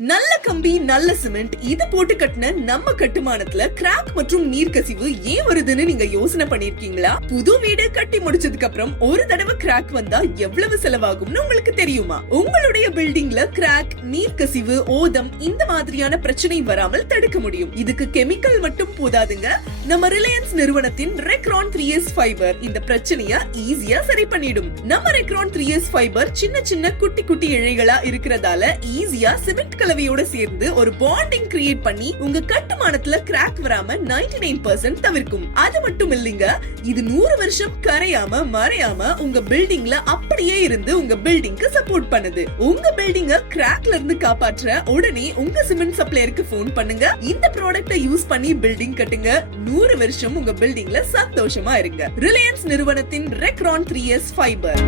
நல்ல கம்பி, நல்ல சிமெண்ட் இது போட்டு கட்டின நம்ம கட்டுமானத்துல கிராக் மற்றும் நீர்க்கசிவு ஏன் வருதுன்னு நீங்க யோசனை பண்ணிருக்கீங்களா? புது வீடு கட்டி முடிச்சதுக்கு அப்புறம் ஒரு தடவை கிராக் வந்தா எவ்வளவு செலவாகும்னு உங்களுக்கு தெரியுமா? உங்களுடைய பில்டிங்ல கிராக், நீர்க்கசிவு, ஓதம் இந்த மாதிரியான பிரச்சனை வராமல் தடுக்க முடியும். இதுக்கு கெமிக்கல் மட்டும் போதாதுங்க. நம்ம ரிலையன்ஸ் நிறுவனத்தின் ரெக்ரான் 3S ஃபைபர் இந்த பிரச்சனைய ஈஸியா சரி பண்ணிடும். நம்ம ரெக்ரான் 3S ஃபைபர் சின்ன சின்ன குட்டி குட்டி இழைகளா இருக்கிறதால ஈஸியா சிமெண்ட் கலவையோட சேர்ந்து ஒரு பாண்டிங் கிரியேட் பண்ணி உங்க கட்டுமானத்துல கிராக் வராம 99% தவிர்க்கும். அது மட்டும் இல்லைங்க, இது 100 வருஷம் கரையாம மறையாம உங்க பில்டிங்ல அப்படியே இருந்து உங்க பில்டிங்க்கு சப்போர்ட் பண்ணுது. உங்க பில்டிங்க கிராக்ல இருந்து காப்பாற்ற உடனே உங்க சிமெண்ட் சப்ளையருக்கு போன் பண்ணுங்க. இந்த ப்ராடக்ட்டை யூஸ் பண்ணி பில்டிங் கட்டுங்க. 100 வருஷம் உங்க பில்டிங்ல சந்தோஷமா இருங்க. ரிலையன்ஸ் நிறுவனத்தின் ரெக்ரான் 3S ஃபைபர்.